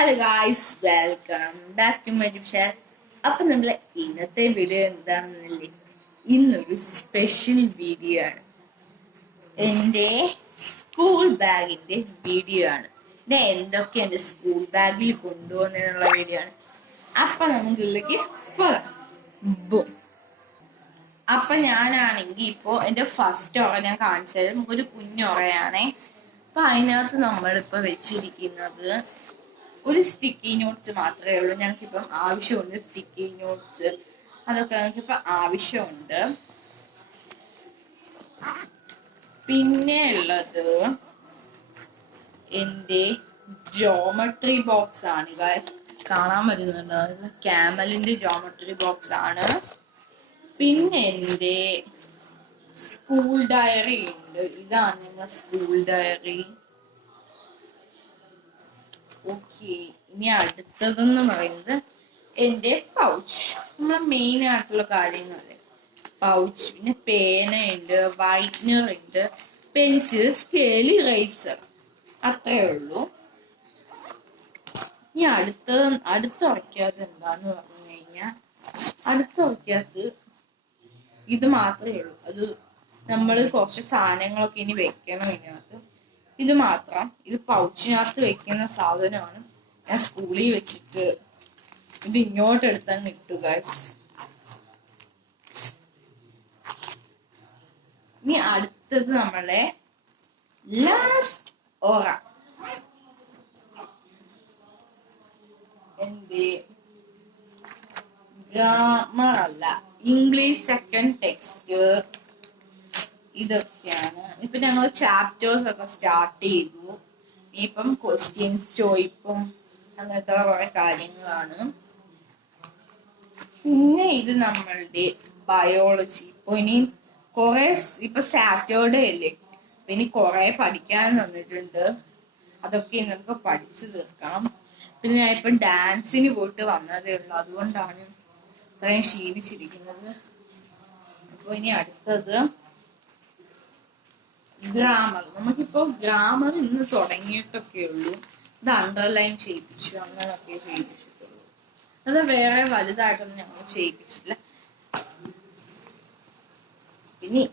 Hello guys, welcome back to my channel. അപ്പൊ നമ്മളെ ഇന്നത്തെ വീഡിയോ എന്താണെന്നല്ലേ, ഇന്നൊരു സ്പെഷ്യൽ വീഡിയോ ആണ്. എൻ്റെ സ്കൂൾ ബാഗിന്റെ വീഡിയോ ആണ്. ഞാൻ എന്തൊക്കെ എൻ്റെ സ്കൂൾ ബാഗിൽ കൊണ്ടുപോകുന്നതിനുള്ള വീഡിയോ ആണ്. അപ്പൊ നമുക്കിതിലേക്ക് പോകാം. അപ്പൊ ഞാനാണെങ്കിൽ ഇപ്പോ എൻ്റെ ഫസ്റ്റ് ഉറ ഞാൻ കാണിച്ചത് നമുക്കൊരു കുഞ്ഞുറയാണേ. അപ്പൊ അതിനകത്ത് നമ്മളിപ്പോ വെച്ചിരിക്കുന്നത് ഒരു സ്റ്റിക്കി നോട്ട്സ് മാത്രമേ ഉള്ളൂ. ഞങ്ങൾക്കിപ്പം ആവശ്യമുണ്ട് സ്റ്റിക്കി നോട്ട്സ്, അതൊക്കെ ഞങ്ങൾക്കിപ്പം ആവശ്യമുണ്ട്. പിന്നെ ഉള്ളത് എൻ്റെ ജോമെട്രി ബോക്സ് ആണ്. ഗൈസ് കാണാൻ പറ്റുന്നുണ്ട്, ക്യാമലിന്റെ ജോമെട്രി ബോക്സ് ആണ്. പിന്നെ എൻ്റെ സ്കൂൾ ഡയറി ഉണ്ട്. ഇതാണ് ഞങ്ങളുടെ സ്കൂൾ ഡയറി. ഓക്കെ, ഇനി അടുത്തതെന്ന് പറയുന്നത് എൻ്റെ പൗച്ച്. നമ്മളെ മെയിൻ ആയിട്ടുള്ള കാര്യങ്ങളല്ലേ, പൗച്ച്. പിന്നെ പേനയുണ്ട്, വൈറ്റ്നർ ഉണ്ട്, പെൻസിൽ, സ്കെയിൽ, ഇറേസർ, അത്രേ ഉള്ളൂ. ഇനി അടുത്ത ഉറക്കാത്ത എന്താന്ന് പറഞ്ഞു കഴിഞ്ഞാൽ, അടുത്ത ഉറക്കാത്ത ഇത് മാത്രമേ ഉള്ളൂ. അത് നമ്മൾ കുറച്ച് സാധനങ്ങളൊക്കെ ഇനി വെക്കണം ഇതിനകത്ത്. ഇത് മാത്രം, ഇത് പൗച്ചിനകത്ത് വെക്കുന്ന സാധനമാണ്. ഞാൻ സ്കൂളിൽ വെച്ചിട്ട് ഇത് ഇങ്ങോട്ട് എടുത്താൽ ഇട്ടു ഗൈസ്. ഇനി അടുത്തത് നമ്മളെ ലാസ്റ്റ് ഓറ, എന്റെ ഗ്രാമർ അല്ല, ഇംഗ്ലീഷ് സെക്കൻഡ് ടെക്സ്റ്റ്. ഇതൊക്കെയാണ്. ഇപ്പൊ ഞങ്ങൾ ചാപ്റ്റേഴ്സ് ഒക്കെ സ്റ്റാർട്ട് ചെയ്തു. ഇപ്പം ക്വസ്റ്റ്യൻസ് ചോദിപ്പും അങ്ങനത്തെ കുറെ കാര്യങ്ങളാണ്. പിന്നെ ഇത് നമ്മളുടെ ബയോളജി. ഇപ്പൊ സാറ്റർഡേ അല്ലേ, അപ്പൊ ഇനി കുറെ പഠിക്കാൻ തന്നിട്ടുണ്ട്. അതൊക്കെ നമുക്ക് പഠിച്ചു തീർക്കണം. പിന്നെ ഞാൻ ഇപ്പൊ ഡാൻസിന് പോയിട്ട് വന്നതേ ഉള്ളൂ, അതുകൊണ്ടാണ് ഇത്രയും ക്ഷീണിച്ചിരിക്കുന്നത്. അപ്പൊ ഇനി അടുത്തത് ഗ്രാമർ. നമുക്കിപ്പോ ഗ്രാമർ ഇന്ന് തുടങ്ങിയിട്ടൊക്കെ ഉള്ളൂ. ഇത് അണ്ടർലൈൻ ചെയ്യിപ്പിച്ചു, അങ്ങനൊക്കെ ചെയ്യിപ്പിച്ചിട്ടുള്ളൂ. അത് വേറെ വലുതായിട്ടൊന്നും ഞങ്ങൾ ചെയ്യിപ്പിച്ചില്ല. പിന്നെ